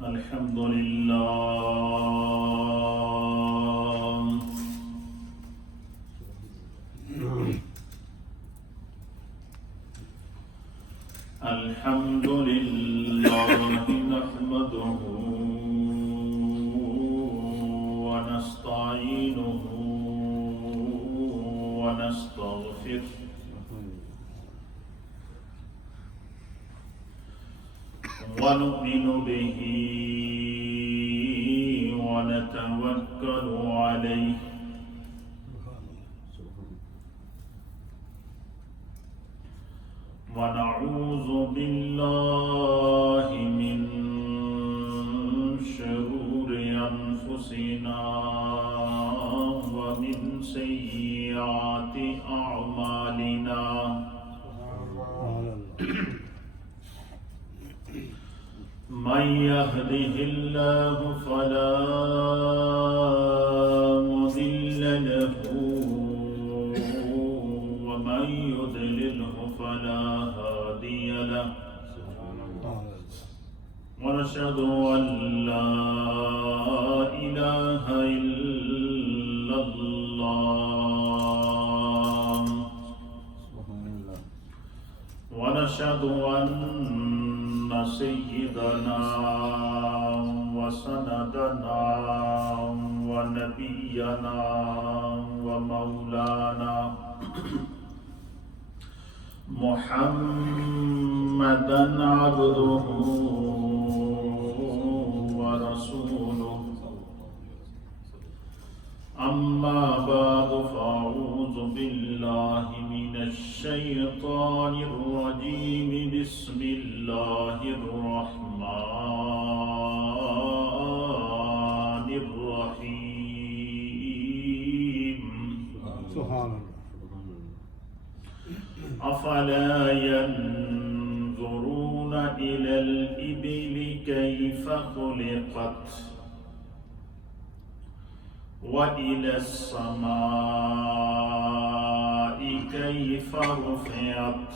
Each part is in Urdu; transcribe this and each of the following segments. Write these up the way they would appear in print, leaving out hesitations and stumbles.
الحمد لله الحمد لله نحمده ونستعينه ونستغفره ونؤمن به ونتوكل عليه ونعوذ بالله من شرور أنفسنا ومن سيئات أعمالنا من يهده الله فلا مضل له ومن يضلله فلا هادي له ونشهد أن لا إله إلا الله ونشهد أن سيدنا وسندنا ونبينا ومولانا محمدا عبده ورسوله أما بعد فأعوذ بالله من الشيطان الرجيم بسم الله الرحمن الرحيم سبحان الله أفلا ينظرون إلى الإبل كيف خلقت وإلى السماء كيف رفعت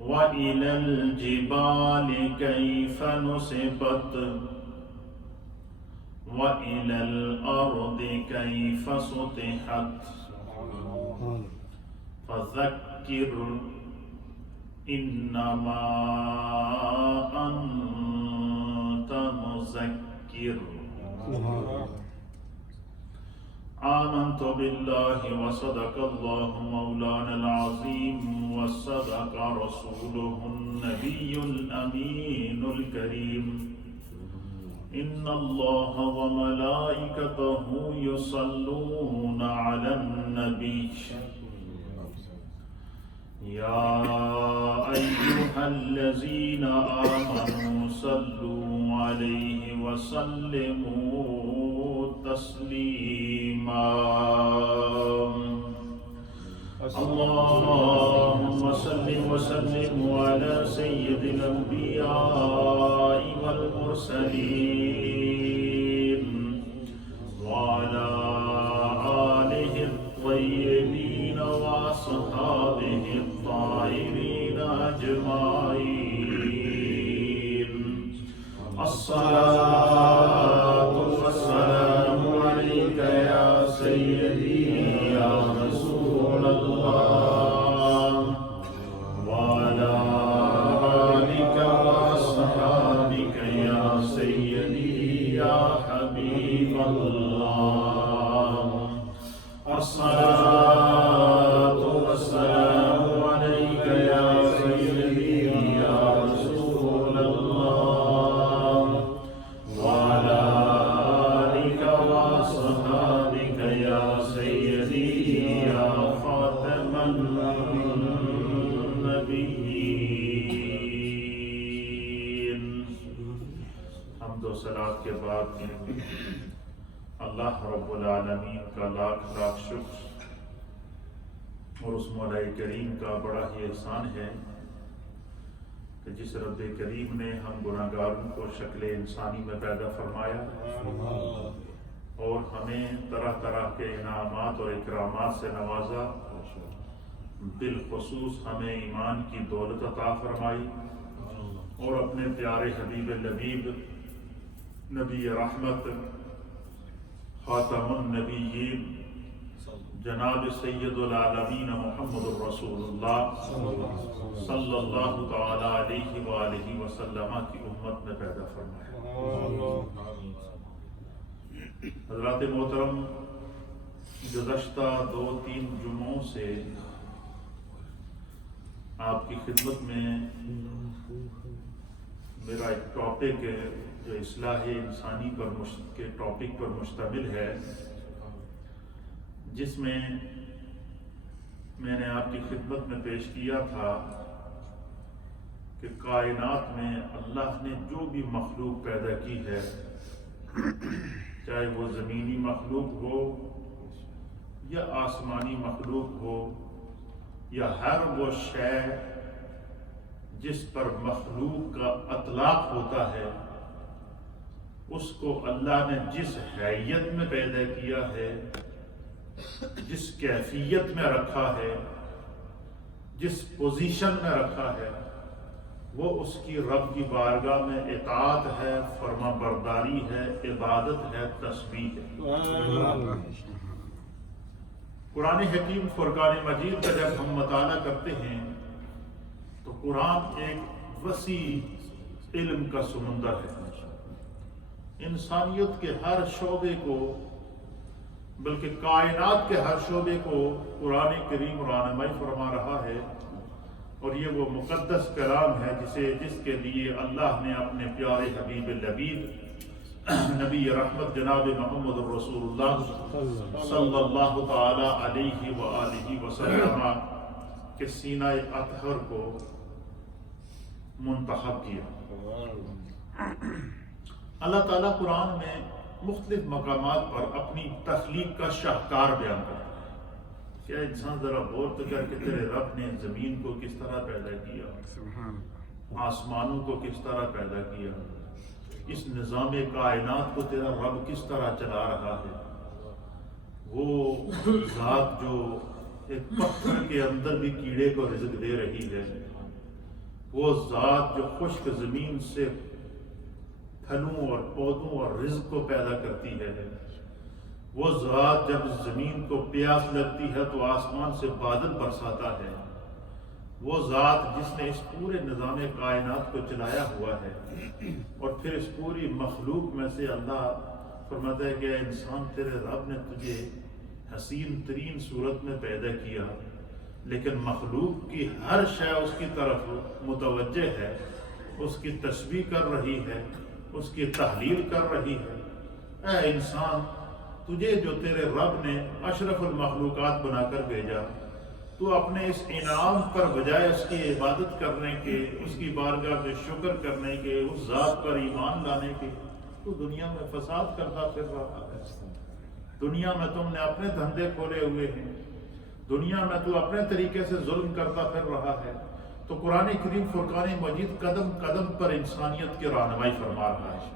وإلى الجبال كيف نصبت وإلى الأرض كيف سطحت فذكر إنما أنت مذكر آمنت بالله وصدق الله مولانا العظيم وصدق رسوله النبي الأمين الكريم إن الله وملائكته يصلون على النبي يا أيها الذين آمنوا صلوا عليه وسلموا تسليما اللهم صل وسلم على سيد الأنبياء والمرسلين وعلى آله الطيبين وأصحابه الطاهرين أجمعين الصلاة والسلام عليك يا سيدي يا رسول الله وعلى آلك وأصحابك يا سيدي يا حبيب الله الصلاة والسلام عليك يا سيدي يا رسول الله وعلى آلك وأصحابك يا سيدي يا خاتم النبيين حمد و صلاة کے بعد اللہ رب العالمین کا لاکھ لاکھ شکر اور اس مولا کریم کا بڑا ہی احسان ہے کہ جس رب کریم نے ہم گناہگاروں کو شکل انسانی میں پیدا فرمایا اور ہمیں طرح طرح کے انعامات اور اکرامات سے نوازا، بالخصوص ہمیں ایمان کی دولت عطا فرمائی اور اپنے پیارے حبیب لبیب نبی رحمت خاتم النبیین جناب سید العالمین محمد الرسول اللہ صلی اللہ تعالی علیہ وآلہ وسلم کی امت میں پیدا فرمایا۔ حضرات محترم، گزشتہ 2-3 جمعوں سے آپ کی خدمت میں میرا ایک ٹاپک ہے جو اصلاح انسانی کے ٹاپک پر مشتمل ہے، جس میں نے آپ کی خدمت میں پیش کیا تھا کہ کائنات میں اللہ نے جو بھی مخلوق پیدا کی ہے، چاہے وہ زمینی مخلوق ہو یا آسمانی مخلوق ہو یا ہر وہ شے جس پر مخلوق کا اطلاق ہوتا ہے، اس کو اللہ نے جس حیت میں پیدا کیا ہے، جس کیفیت میں رکھا ہے، جس پوزیشن میں رکھا ہے، وہ اس کی رب کی بارگاہ میں اطاعت ہے، فرما برداری ہے، عبادت ہے، تسبیح ہے۔ قرآن حکیم فرقان مجید کا جب ہم مطالعہ کرتے ہیں تو قرآن ایک وسیع علم کا سمندر ہے۔ انسانیت کے ہر شعبے کو، بلکہ کائنات کے ہر شعبے کو قرآن کریم رہنمائی فرما رہا ہے، اور یہ وہ مقدس کلام ہے جس کے لیے اللہ نے اپنے پیارے حبیب لبیب نبی رحمت جناب محمد الرسول اللہ صلی اللہ تعالی علیہ وآلہ وسلم کے سینہ اطہر کو منتخب کیا۔ اللہ تعالیٰ قرآن میں مختلف مقامات پر اپنی تخلیق کا شاہکار بیان کرتا ہے۔ کیا انسان ذرا غور تو کر کے تیرے رب نے زمین کو کس طرح پیدا کیا، آسمانوں کو کس طرح پیدا کیا، اس نظام کائنات کو تیرا رب کس طرح چلا رہا ہے۔ وہ ذات جو ایک پتھر کے اندر بھی کیڑے کو رزق دے رہی ہے، وہ ذات جو خشک زمین سے پھلوں اور پودوں اور رزق کو پیدا کرتی ہے، وہ ذات جب زمین کو پیاس لگتی ہے تو آسمان سے بادل برساتا ہے، وہ ذات جس نے اس پورے نظام کائنات کو چلایا ہوا ہے، اور پھر اس پوری مخلوق میں سے اللہ فرماتا ہے کہ انسان تیرے رب نے تجھے حسین ترین صورت میں پیدا کیا، لیکن مخلوق کی ہر شے اس کی طرف متوجہ ہے، اس کی تسبیح کر رہی ہے، اس کی تحلیل کر رہی ہے۔ اے انسان، تجھے جو تیرے رب نے اشرف المخلوقات بنا کر بھیجا، تو اپنے اس انعام پر بجائے اس کی عبادت کرنے کے، اس کی بارگاہ میں شکر کرنے کے، اس ذات پر ایمان لانے کے، تو دنیا میں فساد کرتا پھر رہا ہے۔ دنیا میں تم نے اپنے دھندے کھولے ہوئے ہیں، دنیا میں تو اپنے طریقے سے ظلم کرتا پھر رہا ہے۔ تو قرآن کریم فرقان مجید قدم قدم پر انسانیت کی رہنمائی فرما رہا ہے۔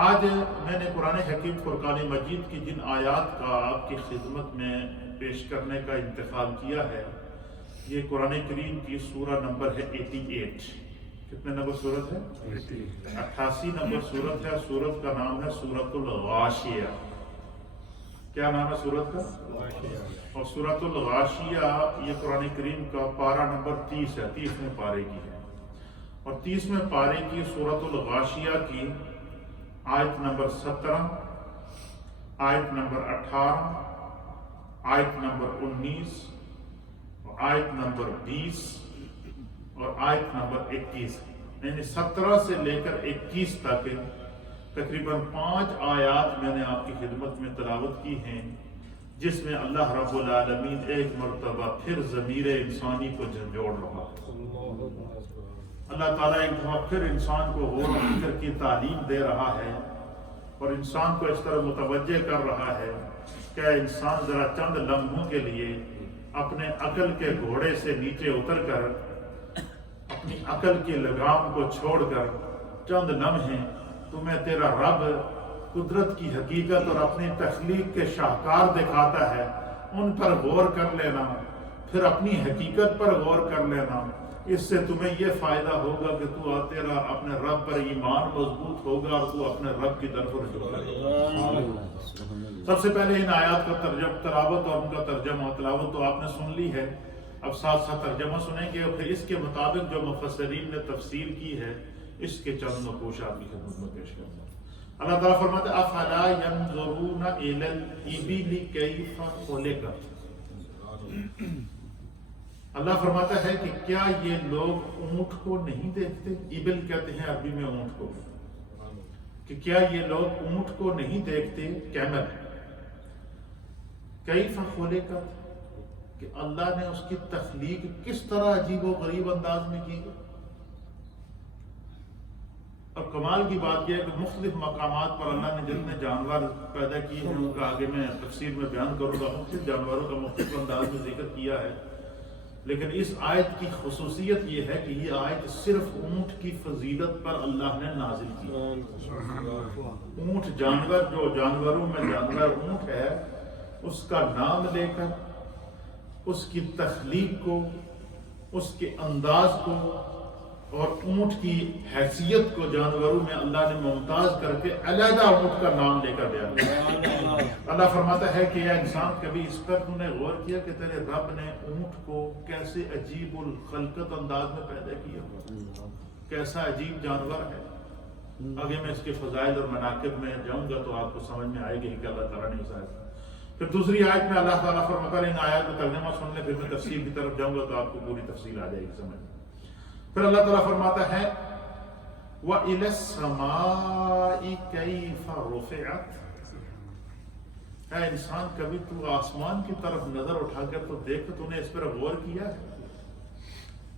آج میں نے قرآن حکیم فرقان مجید کی جن آیات کا آپ کی خدمت میں پیش کرنے کا انتخاب کیا ہے، یہ قرآن کریم کی سورہ نمبر ہے 88۔ کتنے نمبر سورت ہے؟ 88 نمبر سورت ہے۔ سورت کا نام ہے سورۃ الغاشیہ۔ کیا نام ہے سورت کا؟ اور سورۃ الغاشیہ یہ قرآن کریم کا پارہ نمبر 30 ہے، 30ویں پارے کی ہے، اور 30ویں پارے کی سورۃ الغاشیہ کی آیت نمبر 17، آیت نمبر 18، آیت نمبر 19، اور آیت نمبر 20 اور آیت نمبر 21، یعنی 17 سے لے کر 21 تک تقریباً 5 آیات میں نے آپ کی خدمت میں تلاوت کی ہیں، جس میں اللہ رب العالمین ایک مرتبہ پھر ضمیر انسانی کو جھنجھوڑ رہا ہے۔ اللہ تعالیٰ ایک دفعہ پھر انسان کو غور و فکر کی تعلیم دے رہا ہے، اور انسان کو اس طرح متوجہ کر رہا ہے کہ انسان ذرا چند لمحوں کے لیے اپنے عقل کے گھوڑے سے نیچے اتر کر، اپنی عقل کی لگام کو چھوڑ کر چند لمحے تمہیں تیرا رب قدرت کی حقیقت اور اپنی تخلیق کے شاہکار دکھاتا ہے، ان پر غور کر لینا، پھر اپنی حقیقت پر غور کر لینا، اس سے تمہیں یہ فائدہ ہوگا کہ تیرا اپنے رب پر ایمان مضبوط ہوگا اور تو اپنے رب کی طرف رجوع کرے گا۔ سب سے پہلے ان آیات کا تلاوت اور ان کا ترجمہ تلاوت تو آپ نے سن لی ہے، اب ساتھ ساتھ ترجمہ سنیں گے اور پھر اس کے مطابق جو مفسرین نے تفسیر کی ہے اس کے چند نقوش آپ کی خدمت میں پیش کروں گا۔ اللہ تعالیٰ فرماتے ہیں افلا ينظرون الى الابل کیف خلقت۔ اللہ فرماتا ہے کہ کیا یہ لوگ اونٹ کو نہیں دیکھتے؟ ابل کہتے ہیں عربی میں اونٹ کو، کہ کیا یہ لوگ اونٹ کو نہیں دیکھتے؟ کیمل کیف خلقت، کہ اللہ نے اس کی تخلیق کس طرح عجیب و غریب انداز میں کی۔ اور کمال کی بات یہ ہے کہ مختلف مقامات پر اللہ نے جتنے جانور پیدا کیے ہیں ان کا آگے میں تفسیر میں بیان کروں گا، مختلف جانوروں کا مختلف انداز میں ذکر کیا ہے، لیکن اس آیت کی خصوصیت یہ ہے کہ یہ آیت صرف اونٹ کی فضیلت پر اللہ نے نازل کی۔ اونٹ جانور، جو جانوروں میں جانور اونٹ ہے، اس کا نام لے کر اس کی تخلیق کو، اس کے انداز کو اور اونٹ کی حیثیت کو جانوروں میں اللہ نے ممتاز کر کے علیحدہ اونٹ کا نام لے کر بیان کیا۔ اللہ فرماتا ہے کہ یا انسان کبھی اس پر تو نے غور کیا کہ تیرے رب نے اونٹ کو کیسے عجیب الخلقت انداز میں پیدا کیا، کیسا عجیب جانور ہے۔ آگے میں اس کے فضائل اور مناقب میں جاؤں گا تو آپ کو سمجھ میں آئے گی کہ اللہ تعالیٰ نے اسے۔ پھر دوسری آیت میں اللہ تعالیٰ فرماتا ہے، ان آیات کا ترجمہ سن لیں، پھر میں تفسیر کی طرف جاؤں گا تو آپ کو پوری تفصیل آ جائے گی سمجھ میں۔ پھر اللہ تعالیٰ فرماتا ہے وَإِلَى السَّمَاءِ كَيْفَ رُفِعَتْ۔ اے انسان کبھی تو آسمان کی طرف نظر اٹھا کر تو دیکھ، تو نے اس پر غور کیا ہے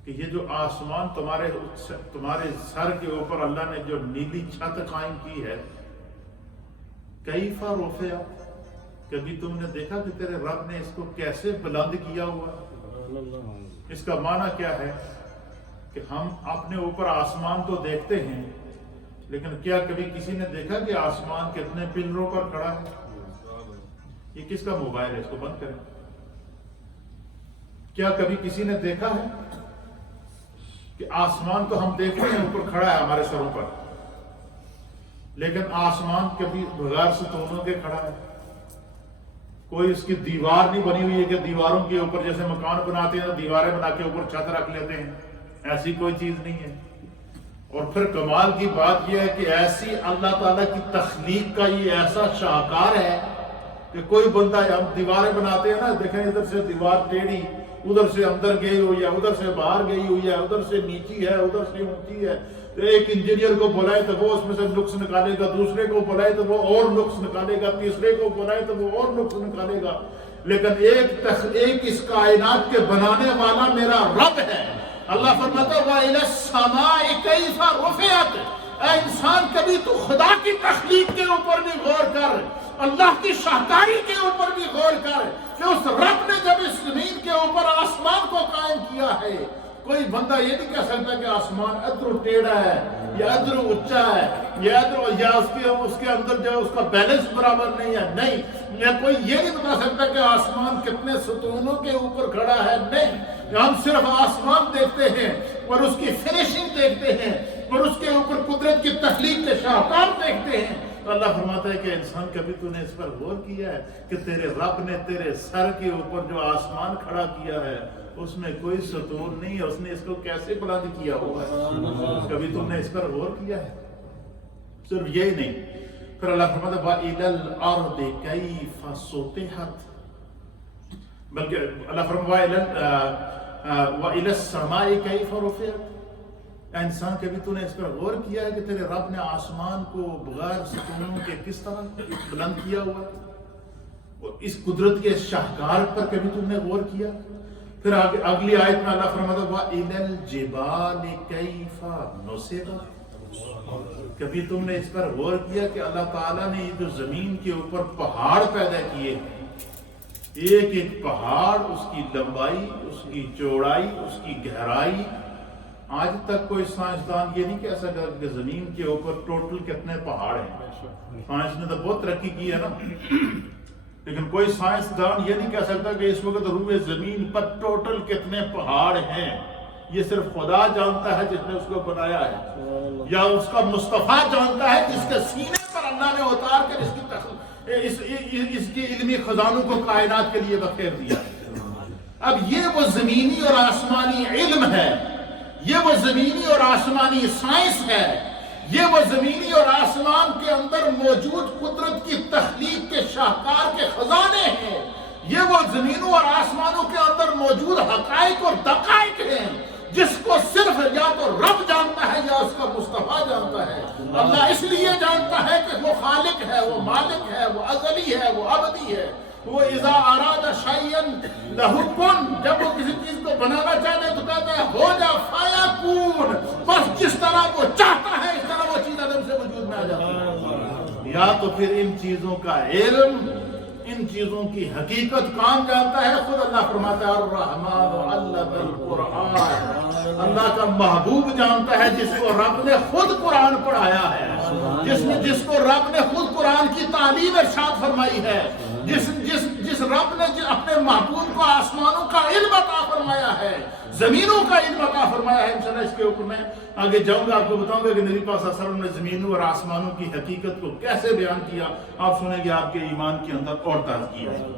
کہ یہ جو آسمان تمہارے سر کے اوپر اللہ نے جو نیلی چھت قائم کی ہے، کیف رفعت، کبھی تم نے دیکھا کہ تیرے رب نے اس کو کیسے بلند کیا ہوا؟ اس کا معنی کیا ہے کہ ہم اپنے اوپر آسمان تو دیکھتے ہیں، لیکن کیا کبھی کسی نے دیکھا کہ آسمان کتنے پلروں پر کھڑا ہے؟ یہ کس کا موبائل ہے؟ اس کو بند کریں۔ کیا کبھی کسی نے دیکھا ہے کہ آسمان تو ہم دیکھتے ہیں اوپر کھڑا ہے ہمارے سروں پر، لیکن آسمان کبھی بغیر ستونوں کے کھڑا ہے؟ کوئی اس کی دیوار نہیں بنی ہوئی ہے کہ دیواروں کے اوپر جیسے مکان بناتے ہیں دیواریں بنا کے اوپر چھت رکھ لیتے ہیں، ایسی کوئی چیز نہیں ہے۔ اور پھر کمال کی بات یہ ہے کہ ایسی اللہ تعالیٰ کی تخلیق کا یہ ایسا شاہکار ہے کہ کوئی بندہ، ہم دیواریں بناتے ہیں نا، دیکھیں ادھر سے دیوار ٹیڑھی، ادھر سے اندر گئی ہوئی ہے، ادھر سے باہر گئی ہوئی ہے، ادھر سے نیچی ہے، ادھر سے اونچی ہے، تو ایک انجینئر کو بلائے تو وہ اس میں سے نقص نکالے گا، دوسرے کو بلائے تو وہ اور نقص نکالے گا، تیسرے کو بلائے تو وہ اور نقص نکالے گا، لیکن ایک اس کائنات کے بنانے والا میرا رب ہے۔ اللہ فرماتا ہے وَإِلَى السَّمَاءِ كَيْفَ رُفِعَتْ۔ اے انسان کبھی تو خدا کی تخلیق کے اوپر بھی غور کر، اللہ کی شاہکاری کے اوپر بھی غور کر کہ اس رب نے جب اس زمین کے اوپر آسمان کو قائم کیا ہے، کوئی بندہ یہ نہیں کہہ سکتا کہ آسمان ادھر ٹیڑھا ہے یا ادھر اونچا ہے یا ادھر، یا اس کے اندر جو اس کا بیلنس برابر نہیں ہے، نہیں، یا کوئی یہ نہیں بتا سکتا کہ آسمان کتنے ستونوں کے اوپر کھڑا ہے، نہیں۔ ہم صرف آسمان دیکھتے ہیں اور اس کی فنیشنگ دیکھتے ہیں اور اس کے اوپر قدرت کی تخلیق کے شاہکار دیکھتے ہیں۔ تو اللہ فرماتا ہے کہ انسان کبھی تو نے اس پر غور کیا ہے کہ تیرے رب نے تیرے سر کے اوپر جو آسمان کھڑا کیا ہے اس میں کوئی ستون نہیں ہے، اس نے اس کو کیسے بلند کیا ہوا ہے؟ کبھی تم نے اس پر غور کیا ہے؟ صرف یہی نہیں، پھر اللہ فرماتا ہے وَإِلَى الْأَرْضِ كَيْفَ سُطِحَتْ، بلکہ اللہ فرماتا وَإِلَى السَّمَاءِ كَيْفَ رُفِعَتْ۔ انسان کبھی تو نے اس پر غور کیا ہے کہ تیرے رب نے آسمان کو بغیر ستونوں کے کس طرح بلند کیا ہوا ہے؟ اور اس قدرت کے شاہکار پر کبھی تم نے غور کیا؟ پھر اگلی آیت میں اللہ فرماتا ہے وَإِلَى الْجِبَالِ كَيْفَ نُصِبَتْ۔ کبھی تم نے اس پر غور کیا کہ اللہ تعالیٰ نے یہ جو زمین کے اوپر پہاڑ پیدا کیے ہیں، ایک ایک پہاڑ، اس کی لمبائی، اس کی چوڑائی، اس کی گہرائی، آج تک کوئی سائنسدان یہ نہیں کہہ سکتا کہ زمین کے اوپر ٹوٹل کتنے پہاڑ ہیں۔ سائنس نے تو بہت ترقی کی ہے نا، لیکن کوئی سائنسدان یہ نہیں کہہ سکتا کہ اس وقت روئے زمین پر ٹوٹل کتنے پہاڑ ہیں۔ یہ صرف خدا جانتا ہے جس نے اس کو بنایا ہے، یا اس کا مصطفیٰ جانتا ہے جس کے سینے پر اللہ نے اتار کر اس کی علمی خزانوں کو کائنات کے لیے بخیر دیا ہے۔ اب یہ وہ زمینی اور آسمانی علم ہے، یہ وہ زمینی اور آسمانی سائنس ہے، یہ وہ زمینی اور آسمان کے اندر موجود قدرت کی تخلیق کے شاہکار کے خزانے ہیں، یہ وہ زمینوں اور آسمانوں کے اندر موجود حقائق اور دقائق ہیں جس کو صرف یا تو رب جانتا ہے یا اس کا مصطفیٰ جانتا ہے۔ اللہ اس لیے جانتا ہے کہ وہ خالق ہے، وہ مالک ہے، وہ ازلی ہے، وہ ابدی ہے۔ وہ اذا اراد شیئا لہ کن، جب وہ کسی چیز کو بنانا چاہتا ہے تو کہتا ہے ہو جا فیکون، بس جس طرح وہ چاہتا ہے اس طرح وہ چیز عدم سے وجود میں آ جاتی ہے۔ یا تو پھر ان چیزوں کا علم، ان چیزوں کی حقیقت کون جانتا ہے؟ خود اللہ فرماتا ہے الرحمن علم القرآن، اللہ کا محبوب جانتا ہے جس کو رب نے خود قرآن پڑھایا ہے، جس کو رب نے خود قرآن کی تعلیم ارشاد فرمائی ہے، جس رب نے اپنے محبوب کو آسمانوں کا علم عطا فرمایا ہے، زمینوں کا علم عطا فرمایا ہے۔ انشاءاللہ اس کے اوپر میں آگے جاؤں گا، آپ کو بتاؤں گا کہ نبی پاک صلی اللہ علیہ وسلم نے زمینوں اور آسمانوں کی حقیقت کو کیسے بیان کیا، آپ سنیں گے آپ کے ایمان کے اندر اور تازگی آئے گی۔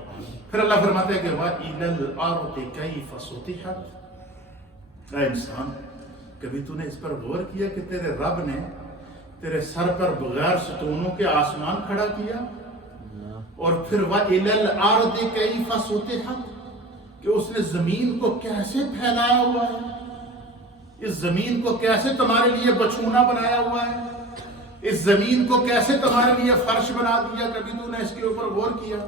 پھر اللہ فرماتے ہیں کہ وَإِلَى الْأَرْضِ كَيْفَ سُطِحَتْ، اے انسان کبھی تو نے اس پر غور کیا کہ تیرے رب نے تیرے سر پر بغیر ستونوں کے آسمان کھڑا کیا، اور پھر وَإِلَى الْأَرْضِ كَيْفَ سُطِحَتْ، کہ اس نے زمین کو کیسے پھیلایا ہوا ہے، اس زمین کو کیسے تمہارے لیے بچھونا بنایا ہوا ہے، اس زمین کو کیسے تمہارے لیے فرش بنا دیا، کبھی تو نے اس کے اوپر غور کیا؟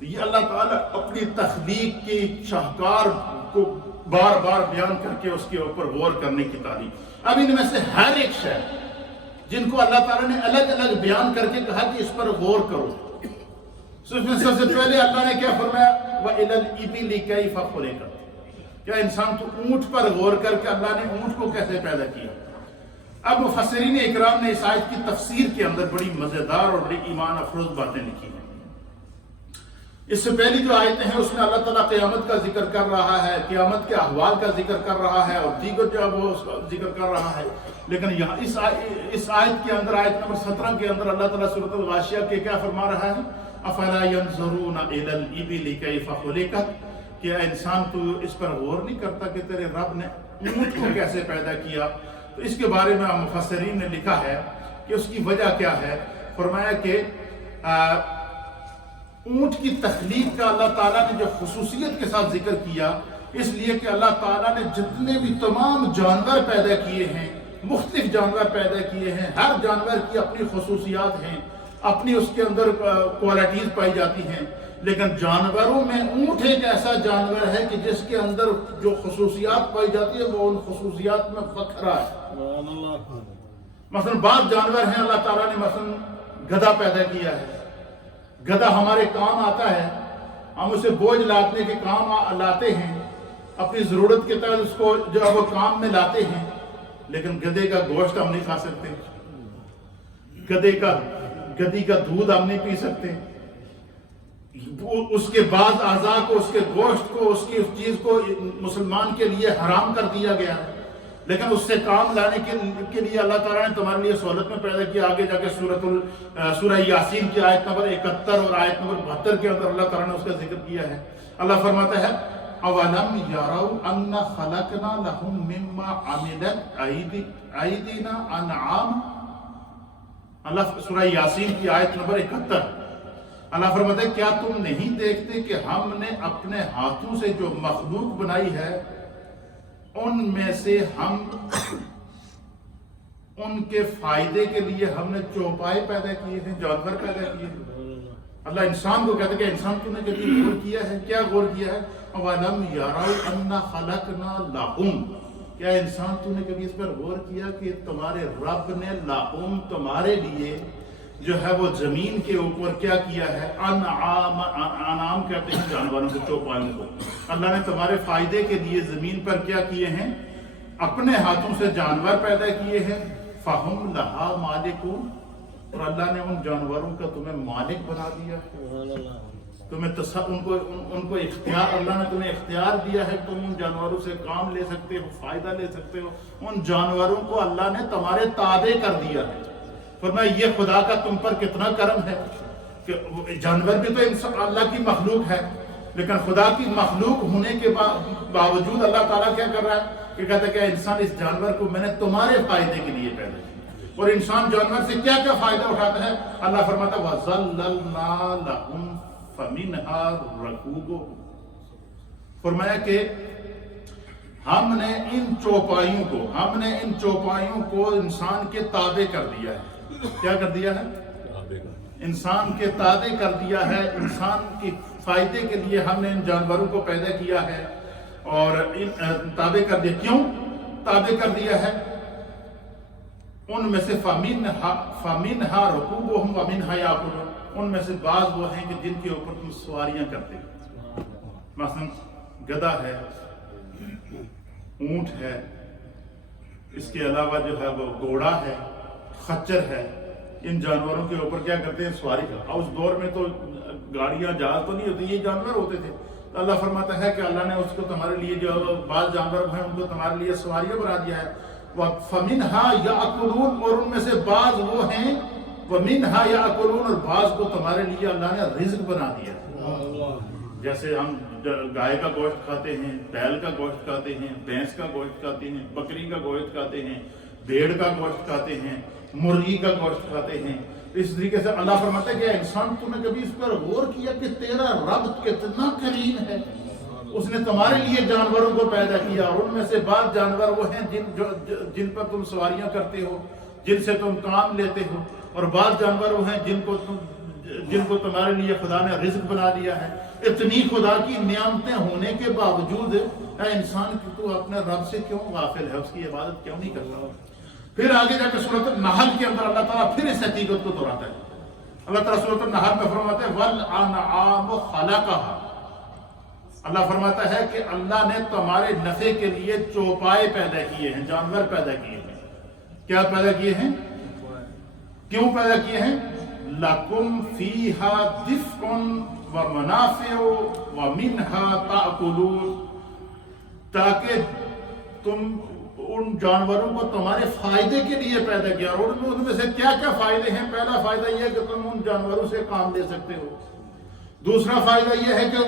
یہ اللہ تعالیٰ اپنی تخلیق کی شاہکار کو بار بار بیان کر کے اس کے اوپر غور کرنے کی تعلیم۔ اب ان میں سے ہر ایک شے جن کو اللہ تعالیٰ نے الگ الگ بیان کر کے کہا کہ اس پر غور کرو، سب سے پہلے اللہ نے کیا فرمایا؟ وَإِلَى الْإِبِلِ كَيْفَ خُلِقَتْ، کیا انسان تو اونٹ پر غور کر کے اللہ نے اونٹ کو کیسے پیدا کیا۔ اب مفسرین اکرام نے اس آیت کی تفسیر کے اندر بڑی مزیدار اور بڑی ایمان افروز باتیں لکھی ہیں۔ اس سے پہلی جو آیتیں ہیں اس میں اللہ تعالیٰ قیامت کا ذکر کر رہا ہے، قیامت کے احوال کا ذکر کر رہا ہے، اور دیگر جو وہ اس کا ذکر کر رہا ہے، لیکن یہاں اس آیت کے اندر، آیت نمبر 17 کے اندر اللہ تعالیٰ سورۃ الغاشیہ کے کیا فرما رہا ہے؟ افلا ينظرون الى الابل كيف خلقت، کیا انسان تو اس پر غور نہیں کرتا کہ تیرے رب نے اونٹ کو کیسے پیدا کیا؟ تو اس کے بارے میں مفسرین نے لکھا ہے کہ اس کی وجہ کیا ہے۔ فرمایا کہ اونٹ کی تخلیق کا اللہ تعالیٰ نے جو خصوصیت کے ساتھ ذکر کیا، اس لیے کہ اللہ تعالیٰ نے جتنے بھی تمام جانور پیدا کیے ہیں، مختلف جانور پیدا کیے ہیں، ہر جانور کی اپنی خصوصیات ہیں، اپنی اس کے اندر کوالٹیز پائی جاتی ہیں، لیکن جانوروں میں اونٹ ایک ایسا جانور ہے کہ جس کے اندر جو خصوصیات پائی جاتی ہے وہ ان خصوصیات میں فخرا ہے۔ مثلا بعض جانور ہیں اللہ تعالیٰ نے مثلا گدھا پیدا کیا ہے، گدھا ہمارے کام آتا ہے، ہم اسے بوجھ لانے کے کام لاتے ہیں، اپنی ضرورت کے تحت اس کو جو وہ کام میں لاتے ہیں، لیکن گدھے کا گوشت ہم نہیں کھا سکتے، گدھی کا دودھ ہم نہیں پی سکتے، اس کے بعض اعضاء کو، اس کے گوشت کو، اس چیز کو مسلمان کے لیے حرام کر دیا گیا ہے، لیکن اس سے کام لانے کے لیے اللہ تعالیٰ نے تمہارے لیے سہولت میں پیدا کیا۔ آگے جا کے سورہ یاسین کی آیت نمبر 71 اور آیت نمبر 72 کے اندر اللہ تعالیٰ نے اس کا ذکر کیا ہے۔ اللہ فرماتا ہے اولم یروا انا خلقنا لهم مما عملت ایدینا انعام، اللہ سورہ یاسین کی آیت نمبر 71، اللہ فرماتا ہے کیا تم نہیں دیکھتے کہ ہم نے اپنے ہاتھوں سے جو مخلوق بنائی ہے ان میں سے ہم ان کے فائدے کے لیے ہم نے چوپائے پیدا کیے ہیں، جانور پیدا کیے ہیں۔ اللہ انسان کو کہتا ہے کہ انسان تو نے کبھی غور کیا ہے؟ کیا غور کیا ہے؟ اولم یروا انا خلقنا لهم، کیا انسان تو نے کبھی اس پر غور کیا کہ تمہارے رب نے لهم تمہارے لیے جو ہے وہ زمین کے اوپر کیا کیا ہے؟ انعام کہتے ہیں جانوروں کو، چوپایوں کو۔ اللہ نے تمہارے فائدے کے لیے زمین پر کیا کیے ہیں؟ اپنے ہاتھوں سے جانور پیدا کیے ہیں، فہم لہا مالکون، اور اللہ نے ان جانوروں کا تمہیں مالک بنا دیا۔ ان کو اختیار، اللہ نے تمہیں اختیار دیا ہے، تم ان جانوروں سے کام لے سکتے ہو، فائدہ لے سکتے ہو. ان جانوروں کو اللہ نے تمہارے تابع کر دیا ہے. فرمایا یہ خدا کا تم پر کتنا کرم ہے کہ جانور بھی تو اللہ کی مخلوق ہے، لیکن خدا کی مخلوق ہونے کے باوجود اللہ تعالیٰ کیا کر رہا ہے کہ کہتا ہے کہ انسان اس جانور کو میں نے تمہارے فائدے کے لیے پیدا کیا. اور انسان جانور سے کیا کیا فائدہ اٹھاتا ہے. اللہ فرماتا ہے وَظَلَّلْنَا لَهُمْ فَمِنْهَا رَكُوبُهُمْ. فرمایا کہ ہم نے ان چوپائیوں کو انسان کے تابع کر دیا ہے. کیا کر دیا ہے؟ انسان کے تابع کر دیا ہے. انسان کے فائدے کے لیے ہم نے ان جانوروں کو پیدا کیا ہے اور تابع کر دیا. کیوں تابع کر دیا ہے؟ ان میں سے فَمِنْهَا رَكُوبُهُمْ وَمِنْهَا يَأْكُلُونَ. ان میں سے بعض وہ ہیں کہ جن کے اوپر تم سواریاں کرتے ہو. مثلا گدھا ہے، اونٹ ہے، اس کے علاوہ جو ہے وہ گھوڑا ہے، خچر ہے. ان جانوروں کے اوپر کیا کرتے ہیں؟ سواری کرتے ہیں. اس دور میں تو گاڑیاں جہاز تو نہیں ہوتی، یہ جانور ہوتے تھے. تو اللہ فرماتا ہے کہ اللہ نے اس کو تمہارے لیے جو بعض جانور ہیں ان کو تمہارے لیے سواریاں بنا دیا ہے. فَمِنْهَا يَأْكُلُونَ. اور ان میں سے بعض وہ ہیں وَمِنْهَا يَأْكُلُونَ، اور بعض کو تمہارے لیے اللہ نے رزق بنا دیا. جیسے ہم گائے کا گوشت کھاتے ہیں، بیل کا گوشت کھاتے ہیں، بھینس کا گوشت کھاتے ہیں، بکری کا گوشت کھاتے ہیں، بھیڑ کا گوشت کھاتے ہیں، مرغی کا گوشت کھاتے ہیں. اس طریقے سے اللہ فرماتا ہے کہ انسان تم نے کبھی اس پر غور کیا کہ تیرا رب کتنا کریم ہے؟ اس نے تمہارے لیے جانوروں کو پیدا کیا اور ان میں سے بعض جانور وہ ہیں جن پر تم سواریاں کرتے ہو، جن سے تم کام لیتے ہو، اور بعض جانور وہ ہیں جن کو تمہارے لیے خدا نے رزق بنا دیا ہے. اتنی خدا کی نعمتیں ہونے کے باوجود اے انسان کہ تو اپنے رب سے کیوں غافل ہے، اس کی عبادت کیوں نہیں کرتا؟ پھر آگے جا کے سورۃ النحل کے اندر اللہ تعالیٰ پھر اس حقیقت کو دہراتا ہے. اللہ تعالیٰ سورۃ النحل میں فرماتا ہے وَالْأَنْعَامَ خَلَقَهَا. اللہ فرماتا ہے کہ اللہ نے تمہارے نفع کے لیے چوپائے پیدا کیے ہیں، جانور پیدا کیے ہیں. کیا پیدا کیے ہیں؟ کیوں پیدا کیے ہیں؟ لَكُمْ فِيهَا دِفْءٌ وَمَنَافِعُ وَمِنْهَا تَأْكُلُونَ. تاکہ تم ان جانوروں کو تمہارے فائدے کے لیے پیدا کیا. اور ان میں سے کیا کیا فائدے ہیں؟ پہلا فائدہ یہ ہے کہ تم ان جانوروں سے کام لے سکتے ہو. دوسرا فائدہ یہ ہے کہ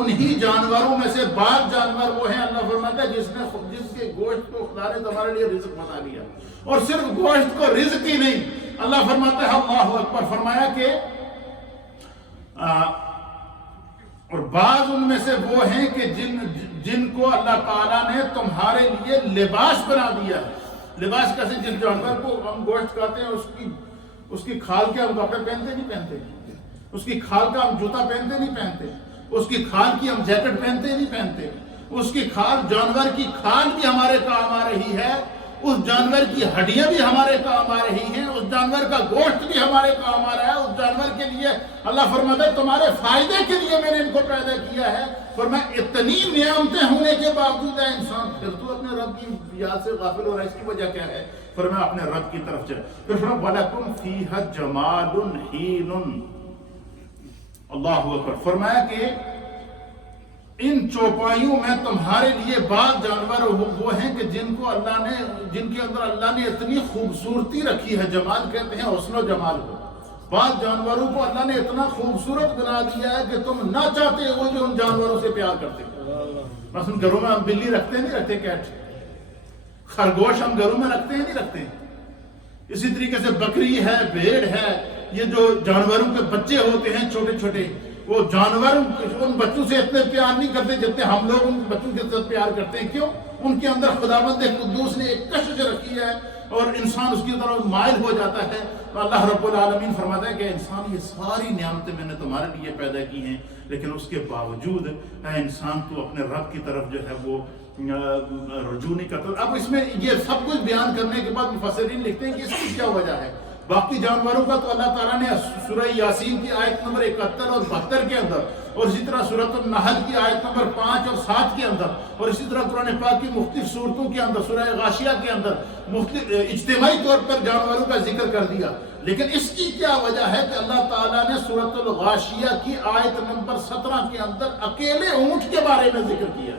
انہی جانوروں میں سے بعض جانور وہ ہیں اللہ فرماتا ہے جس کے گوشت کو خدا نے تمہارے لیے رزق بنا لیا. اور صرف گوشت کو رزق ہی نہیں، اللہ فرماتا ہے اللہ اکبر، فرمایا کہ اور بعض ان میں سے وہ ہیں کہ جن کو اللہ تعالیٰ نے تمہارے لیے لباس بنا دیا ہے. لباس کیسے؟ جس جانور کو ہم گوشت کھاتے ہیں اس کی کھال کے ہم کپڑے پہنتے نہیں پہنتے، اس کی کھال کا ہم جوتا پہنتے نہیں پہنتے، اس کی کھال کی ہم جیکٹ پہنتے نہیں پہنتے. اس کی کھال، جانور کی کھال بھی ہمارے کام آ رہی ہے، اس جانور کی ہڈیاں بھی ہمارے کام آ رہی ہیں، اس جانور کا گوشت بھی ہمارے کام آ رہا ہے. اس جانور کے لیے اللہ فرماتا ہے تمہارے فائدے کے لیے میں نے ان کو پیدا کیا ہے. فرمایا اتنی نعمتیں ہونے کے باوجود ہے انسان پھر تو اپنے رب کی یاد سے غافل ہو رہا ہے. اس کی وجہ کیا ہے؟ فرمایا اپنے رب کی طرف چلے. پھر فرمایا وَلَكُمْ فِيهَا جَمَالٌ حِينٌ. اللہ اکبر. فرمایا کہ ان چوپائیوں میں تمہارے لیے بعض جانور وہ ہیں کہ جن کے اندر اللہ نے اتنی خوبصورتی رکھی ہے. جمال کہتے ہیں حسن و جمال کو. بعض جانوروں کو اللہ نے اتنا خوبصورت بنا دیا ہے کہ تم نہ چاہتے ہو جو ان جانوروں سے پیار کرتے ہو. مثلا گھروں میں ہم بلی رکھتے نہیں رکھتے، کیٹ، خرگوش ہم گھروں میں رکھتے ہیں نہیں رکھتے. اسی طریقے سے بکری ہے، بھیڑ ہے، یہ جو جانوروں کے بچے ہوتے ہیں چھوٹے چھوٹے، وہ جانور ان بچوں سے اتنے پیار نہیں کرتے جتنے ہم لوگ ان بچوں کے ساتھ پیار کرتے ہیں. کیوں؟ ان کے اندر خداوند قدوس نے ایک کشش رکھی ہے اور انسان اس کی طرف مائل ہو جاتا ہے. تو اللہ رب العالمین فرماتا ہے کہ انسان یہ ساری نعمتیں میں نے تمہارے لیے پیدا کی ہیں، لیکن اس کے باوجود اے انسان تو اپنے رب کی طرف جو ہے وہ رجوع نہیں کرتا. اب اس میں یہ سب کچھ بیان کرنے کے بعد مفسرین لکھتے ہیں کہ اس کی کیا وجہ ہے. باقی جانوروں کا تو اللہ تعالیٰ نے سورہ یاسین کی آیت نمبر 71 اور 72 کے اندر، اور اسی طرح سورۃ النحل کی آیت نمبر 5 اور 7 کے اندر، اور اسی طرح قرآن پاک کی مختلف صورتوں کے اندر، سورہ غاشیہ کے اندر مختلف اجتماعی طور پر جانوروں کا ذکر کر دیا. لیکن اس کی کیا وجہ ہے کہ اللہ تعالیٰ نے سورۃ الغاشیہ کی آیت نمبر 17 کے اندر اکیلے اونٹ کے بارے میں ذکر کیا.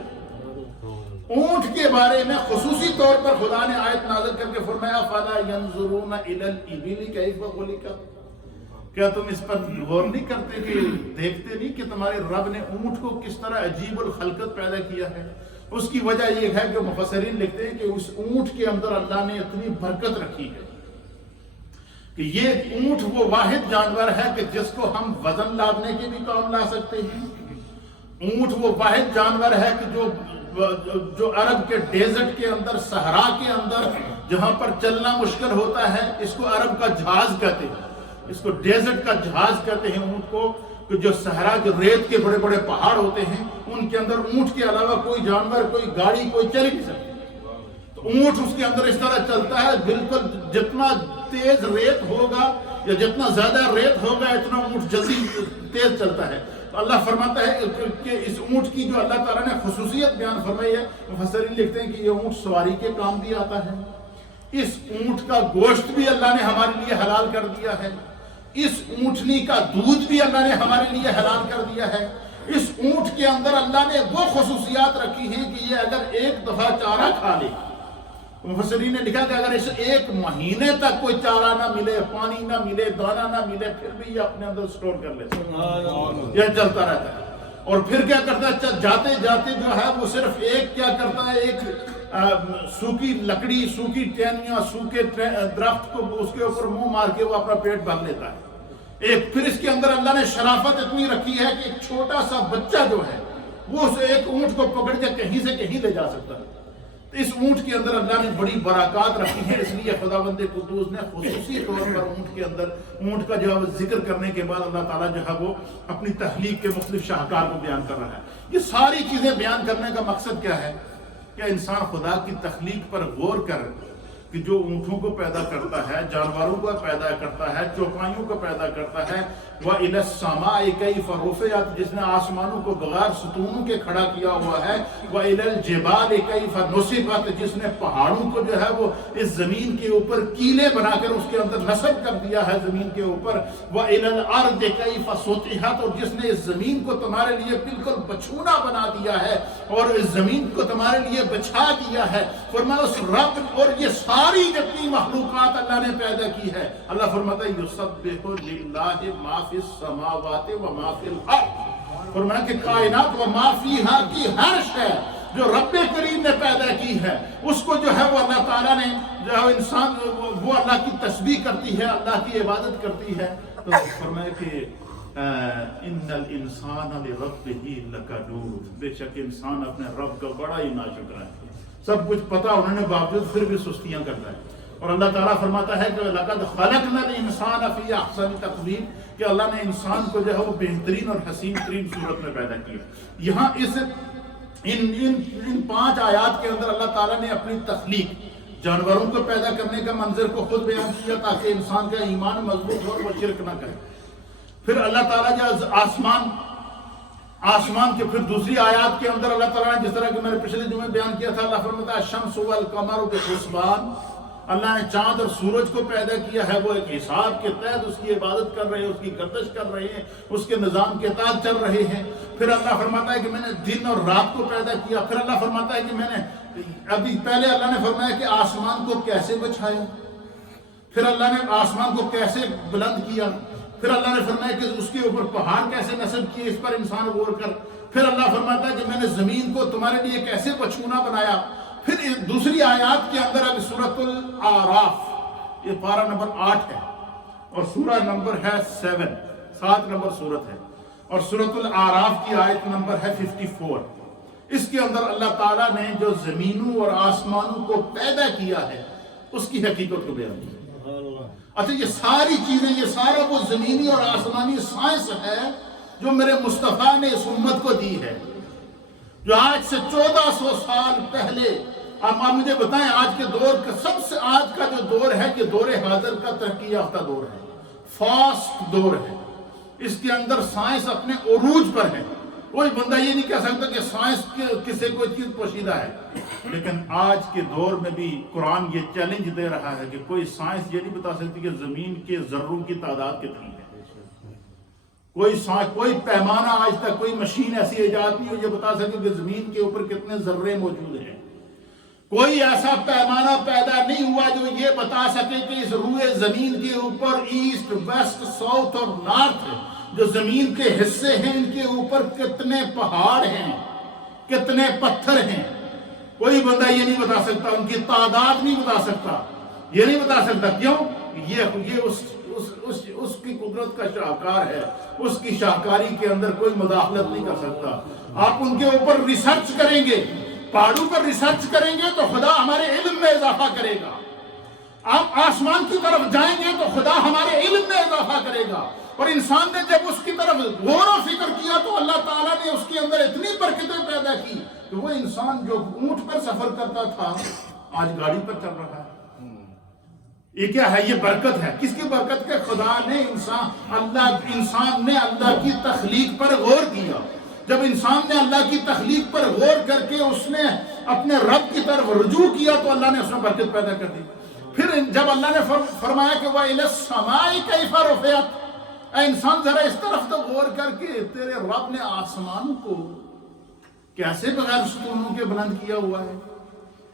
اونٹ کے بارے میں خصوصی طور پر خدا نے آیت نازل کر کے فرمایا فَلَا يَنْظُرُونَ إِلَى الْإِبِلِ كَيْفَ خُلِقَتْ. کیا تم اس پر غور نہیں کرتے کہ دیکھتے نہیں کہ تمہارے رب نے اونٹ کو کس طرح عجیب الخلقت پیدا کیا ہے؟ اس کی وجہ یہ ہے کہ مفسرین لکھتے ہیں کہ اس اونٹ کے اندر اللہ نے اتنی برکت رکھی ہے کہ یہ اونٹ وہ واحد جانور ہے کہ جس کو ہم وزن لادنے کے بھی کام لا سکتے ہیں. اونٹ وہ واحد جانور ہے کہ جو عرب کے ڈیزرٹ کے اندر، صحرا کے اندر جہاں پر چلنا مشکل ہوتا ہے، اس کو عرب کا جہاز کہتے ہیں، اس کو ڈیزرٹ کا جہاز کہتے ہیں اونٹ کو. کہ جو صحرا، جو ریت کے بڑے بڑے پہاڑ ہوتے ہیں، ان کے اندر اونٹ کے علاوہ کوئی جانور، کوئی گاڑی، کوئی چل نہیں سکتی. تو اونٹ اس کے اندر اس طرح چلتا ہے، بالکل جتنا تیز ریت ہوگا یا جتنا زیادہ ریت ہوگا اتنا اونٹ جلدی تیز چلتا ہے. تو اللہ فرماتا ہے کہ اس اونٹ کی جو اللہ تعالیٰ نے خصوصیت بیان فرمائی ہے، مفسرین لکھتے ہیں کہ یہ اونٹ سواری کے کام بھی آتا ہے. اس اونٹ کا گوشت بھی اللہ نے ہمارے لیے حلال کر دیا ہے. اس اونٹنی کا دودھ بھی اللہ نے ہمارے لیے حلال کر دیا ہے. اس اونٹ کے اندر اللہ نے وہ خصوصیات رکھی ہیں کہ یہ اگر ایک دفعہ چارہ کھا لے، مفسرین نے لکھا کہ اگر اسے ایک مہینے تک کوئی چارہ نہ ملے، پانی نہ ملے، دانہ نہ ملے، پھر بھی یہ اپنے اندر سٹور کر لیتا ہے، یہ چلتا رہتا ہے. اور پھر کیا کرتا ہے، جاتے جاتے جو ہے وہ صرف ایک کیا کرتا ہے، ایک سوکھی لکڑی، سوکھی ٹہنیاں، سوکھے درخت کو اس کے اوپر منہ مار کے وہ اپنا پیٹ بھر لیتا ہے. پھر اس کے اندر اللہ نے شرافت اتنی رکھی ہے کہ ایک چھوٹا سا بچہ جو ہے وہ اس ایک اونٹ کو پکڑ کے کہیں سے کہیں لے جا سکتا ہے. اس اونٹ کے اندر اللہ نے بڑی برکات رکھی ہے. اس لیے خداوند قدوس نے خصوصی طور پر اونٹ کے اندر، اونٹ کا جو ہے ذکر کرنے کے بعد اللہ تعالیٰ جو ہے وہ اپنی تخلیق کے مختلف شاہکار کو بیان کر رہا ہے. یہ ساری چیزیں بیان کرنے کا مقصد کیا ہے کہ انسان خدا کی تخلیق پر غور کر کہ جو اونٹوں کو پیدا کرتا ہے، جانوروں کو پیدا کرتا ہے، چوپائیوں کو پیدا کرتا ہے، وَإِلَى السَّمَاءِ كَيْفَ رُفِعَتْ، جس نے آسمانوں کو بغیر ستونوں کے کھڑا کیا ہوا ہے، وَإِلَى الْجِبَالِ كَيْفَ نُصِبَتْ، جس نے پہاڑوں کو جو ہے وہ اس زمین کے اوپر کیلے بنا کر اس کے اندر نصب کر دیا ہے زمین کے اوپر، وَإِلَى الْأَرْضِ كَيْفَ سُطِحَتْ، اور جس نے اس زمین کو تمہارے لیے بالکل بچھونا بنا دیا ہے اور اس زمین کو تمہارے لیے بچھا دیا ہے. فرمایا اس رب اور یہ ساری جتنی مخلوقات اللہ نے پیدا کی ہے، اللہ فرماتا ہے یسبح للہ ما فی السماوات و ما فی الارض. فرمایا کہ کائنات و ما فیہا کی ہر شے جو رب کریم نے پیدا کی ہے اس کو جو ہے وہ اللہ تعالیٰ نے جو ہے انسان وہ اللہ کی تسبیح کرتی ہے، اللہ کی عبادت کرتی ہے. تو فرمایا کہ ان الانسان لربہ لکنود، بے شک انسان اپنے رب کا بڑا ہی ناشکر ہے. سب کچھ پتا انہوں نے باوجود پھر بھی سستیاں کرتا ہے. اور اللہ تعالیٰ فرماتا ہے کہ لقد خلقنا الانسان فی احسن تقویم، کہ اللہ نے انسان کو جو ہے وہ بہترین اور حسین ترین صورت میں پیدا کیا. یہاں ان 5 آیات کے اندر اللہ تعالیٰ نے اپنی تخلیق، جانوروں کو پیدا کرنے کا منظر کو خود بیان کیا تاکہ انسان کا ایمان مضبوط ہو اور وہ شرک نہ کرے. پھر اللہ تعالیٰ جو آسمان کے پھر دوسری آیات کے اندر اللہ تعالیٰ نے جس طرح کہ میں نے پچھلے جمعے بیان کیا تھا، اللہ فرماتا ہے الشمس والقمر بحسبان، اللہ نے چاند اور سورج کو پیدا کیا ہے، وہ ایک حساب کے تحت اس کی عبادت کر رہے ہیں، اس کی گردش کر رہے ہیں، اس کے نظام کے تحت چل رہے ہیں. پھر اللہ فرماتا ہے کہ میں نے دن اور رات کو پیدا کیا. پھر اللہ فرماتا ہے کہ میں نے ابھی پہلے اللہ نے فرمایا کہ آسمان کو کیسے بچھایا، پھر اللہ نے آسمان کو کیسے بلند کیا، پھر اللہ نے فرمایا کہ اس کے اوپر پہاڑ کیسے نصب کیے، اس پر انسان غور کر. پھر اللہ فرماتا ہے کہ میں نے زمین کو تمہارے لیے کیسے بچھونا بنایا. پھر دوسری آیات کے اندر اب سورۃ الاعراف، یہ پارہ نمبر 8 ہے اور سورہ نمبر ہے 7 نمبر سورت ہے، اور سورۃ الاعراف کی آیت نمبر ہے 54. اس کے اندر اللہ تعالیٰ نے جو زمینوں اور آسمانوں کو پیدا کیا ہے اس کی حقیقت کو بیان کیا. اچھا یہ ساری چیزیں، یہ سارا وہ زمینی اور آسمانی سائنس ہے جو میرے مصطفیٰ نے اس امت کو دی ہے، جو آج سے 1400 سال پہلے اب آپ مجھے بتائیں آج کے دور کا آج کا جو دور ہے یہ دور حاضر کا ترقی یافتہ دور ہے، فاسٹ دور ہے، اس کے اندر سائنس اپنے عروج پر ہے۔ کوئی بندہ یہ نہیں کہہ سکتا کہ سائنس کسی کوئی چیز پوشیدہ ہے، لیکن آج کے دور میں بھی قرآن یہ چیلنج دے رہا ہے کہ کوئی سائنس یہ نہیں بتا سکتی کہ زمین کے ذروں کی تعداد کتنی ہے۔ کوئی پیمانہ آج تک کوئی مشین ایسی ایجاد نہیں ہو جو بتا سکے کہ زمین کے اوپر کتنے ذرے موجود ہیں۔ کوئی ایسا پیمانہ پیدا نہیں ہوا جو یہ بتا سکے کہ اس روئے زمین کے اوپر ایسٹ، ویسٹ، ساؤتھ اور نارتھ جو زمین کے حصے ہیں ان کے اوپر کتنے پہاڑ ہیں، کتنے پتھر ہیں۔ کوئی بندہ یہ نہیں بتا سکتا، ان کی تعداد نہیں بتا سکتا، یہ نہیں بتا سکتا۔ کیوں؟ یہ اس کی قدرت کا شاہکار ہے، اس کی شاہکاری کے اندر کوئی مداخلت نہیں کر سکتا۔ آپ ان کے اوپر ریسرچ کریں گے، پہاڑوں پر ریسرچ کریں گے تو خدا ہمارے علم میں اضافہ کرے گا۔ آپ آسمان کی طرف جائیں گے تو خدا ہمارے علم میں اضافہ کرے گا۔ اور انسان نے جب اس کی طرف غور و فکر کیا تو اللہ تعالیٰ نے اس کے اندر اتنی برکتیں پیدا کی کہ وہ انسان جو اونٹ پر سفر کرتا تھا آج گاڑی پر چل رہا ہے۔ یہ کیا ہے؟ یہ برکت ہے۔ کس کی برکت؟ ہے خدا نے انسان نے اللہ کی تخلیق پر غور کیا۔ جب انسان نے اللہ کی تخلیق پر غور کر کے اس نے اپنے رب کی طرف رجوع کیا تو اللہ نے اس میں برکت پیدا کر دی۔ پھر جب اللہ نے فرمایا کہ وَإِلَى السَّمَاءِ كَيْفَ رُفِعَتْ، اے انسان ذرا اس طرف تو غور کر کے تیرے رب نے آسمان کو کیسے بغیر ستونوں کے بلند کیا ہوا ہے،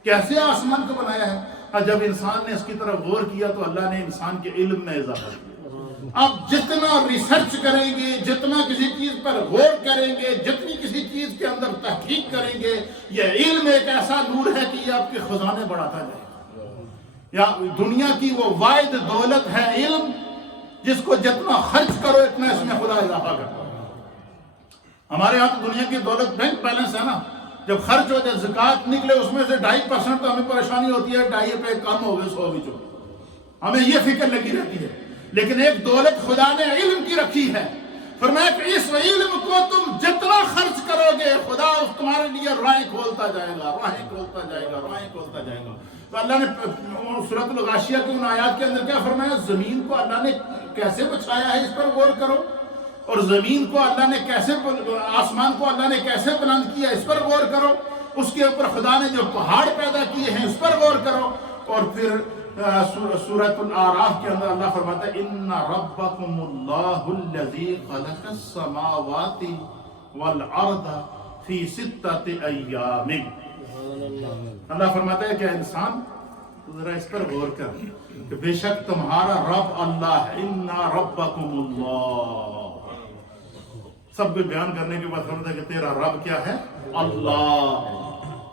کیسے آسمان کو بنایا ہے۔ اور جب انسان نے اس کی طرف غور کیا تو اللہ نے انسان کے علم میں اضافہ کیا۔ اب جتنا ریسرچ کریں گے، جتنا کسی چیز پر غور کریں گے، جتنی کسی چیز کے اندر تحقیق کریں گے، یہ علم ایک ایسا نور ہے کہ یہ آپ کے خزانے بڑھاتا جائے گا۔ یا دنیا کی وہ واحد دولت ہے علم، جس کو جتنا خرچ کرو اتنا اس میں خدا اضافہ کرتا ہے۔ ہمارے ہاں تو دنیا کی دولت بینک بیلنس ہے نا، جب خرچ ہو جائے زکوٰۃ نکلے اس میں سے 2.5% تو ہمیں پریشانی ہوتی ہے، 2.5 کم ہو گئے 100 وچوں، ہمیں یہ فکر لگی رہتی ہے۔ لیکن ایک دولت خدا نے علم کی رکھی ہے، فرمایا کہ اس علم کو تم جتنا خرچ کرو گے خدا تمہارے لیے راہیں کھولتا جائے گا، راہیں کھولتا جائے گا، راہیں کھولتا جائے گا۔ تو اللہ نے سورۃ الغاشیہ کی ان آیات کے اندر کیا فرمایا؟ زمین کو اللہ نے کیسے بچھایا ہے اس پر غور کرو، اور زمین کو اللہ نے کیسے، آسمان کو اللہ نے کیسے بلند کیا اس پر غور کرو، اس کے اوپر خدا نے جو پہاڑ پیدا کیے ہیں اس پر غور کرو۔ اور پھر سورۃ الاعراف کے اندر اللہ فرماتا ہے ان ربکم اللہ الذی خلق السماوات والارض فی 6 ایام۔ اللہ فرماتا ہے کہ انسان ذرا اس پر غور کر کہ بے شک تمہارا رب اللہ ہے، ان ربکم اللہ۔ سب کو بیان کرنے کے بعد فرماتا ہے کہ تیرا رب کیا ہے؟ اللہ۔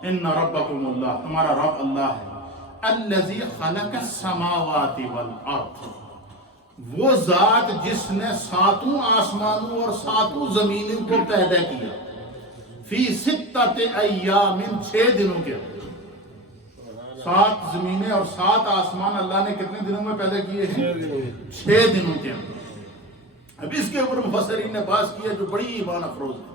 ان ربکم اللہ، تمہارا رب اللہ ہے۔ الذی خلق السماوات والارض، وہ ذات جس نے 7 آسمانوں اور 7 زمینوں کو پیدا کیا، فی 6 ایام، 6 دنوں کے اندر۔ 7 زمینیں اور 7 آسمان اللہ نے کتنے دنوں میں پیدا کیے ہیں؟ 6 دنوں کے اندر۔ اب اس کے اوپر مفسرین نے بحث کیا جو بڑی ایمان افروز ہے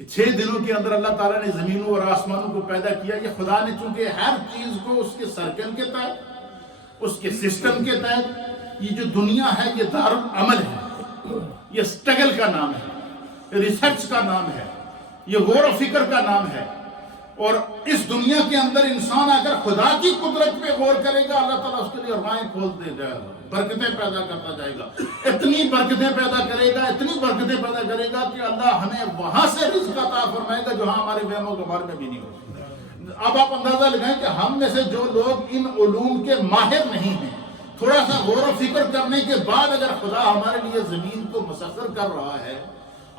کہ 6 دنوں کے اندر اللہ تعالیٰ نے زمینوں اور آسمانوں کو پیدا کیا۔ یہ خدا نے چونکہ ہر چیز کو اس کے سرکل کے تحت، اس کے سسٹم کے تحت، یہ جو دنیا ہے یہ دارالعمل ہے، یہ سٹرگل کا نام ہے، ریسرچ کا نام ہے، یہ غور و فکر کا نام ہے۔ اور اس دنیا کے اندر انسان اگر خدا کی قدرت پہ غور کرے گا اللہ تعالیٰ اس کے لیے راہیں کھول دے جائے گا، برکتیں پیدا کرتا جائے گا، اتنی برکتیں پیدا کرے گا، اتنی برکتیں پیدا کرے گا کہ اللہ ہمیں وہاں سے رزق عطا فرمائے گا جہاں ہمارے وہم و گمان میں بھی نہیں ہو۔ اب آپ اندازہ لگائیں کہ ہم میں سے جو لوگ ان علوم کے ماہر نہیں ہیں، تھوڑا سا غور و فکر کرنے کے بعد اگر خدا ہمارے لیے زمین کو مسخر کر رہا ہے،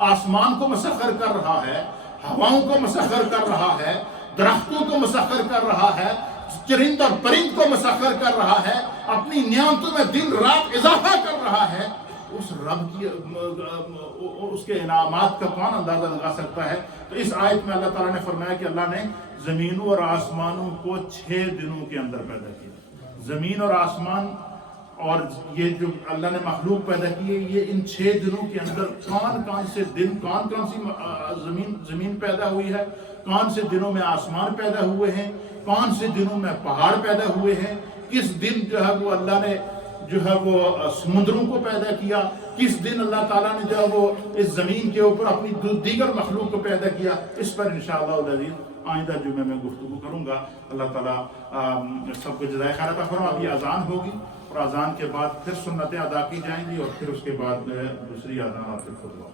آسمان کو مسخر کر رہا ہے، ہواؤں کو مسخر کر رہا ہے، درختوں کو مسخر کر رہا ہے، چرند اور پرند کو مسخر کر رہا ہے، اپنی نعمتوں میں دن رات اضافہ کر رہا ہے، اس رب کی اس کے انعامات کا کون اندازہ لگا سکتا ہے؟ تو اس آیت میں اللہ تعالیٰ نے فرمایا کہ اللہ نے زمینوں اور آسمانوں کو 6 دنوں کے اندر پیدا کیا۔ زمین اور آسمان اور یہ جو اللہ نے مخلوق پیدا کی ہے، یہ ان 6 دنوں کے اندر کون کون سے دن، کون کون سی زمین پیدا ہوئی ہے، کون سے دنوں میں آسمان پیدا ہوئے ہیں، کون سے دنوں میں پہاڑ پیدا ہوئے ہیں، کس دن جو ہے وہ اللہ نے جو ہے وہ سمندروں کو پیدا کیا، کس دن اللہ تعالیٰ نے جو ہے وہ اس زمین کے اوپر اپنی دیگر مخلوق کو پیدا کیا، اس پر انشاءاللہ العزیز آئندہ جمعے میں گفتگو کروں گا۔ اللہ تعالیٰ سب کو جزائے خیر عطا فرمائے۔ ابھی اذان ہوگی اور اذان کے بعد پھر سنتیں ادا کی جائیں گی اور پھر اس کے بعد دوسری اذان اور پھر خطبہ۔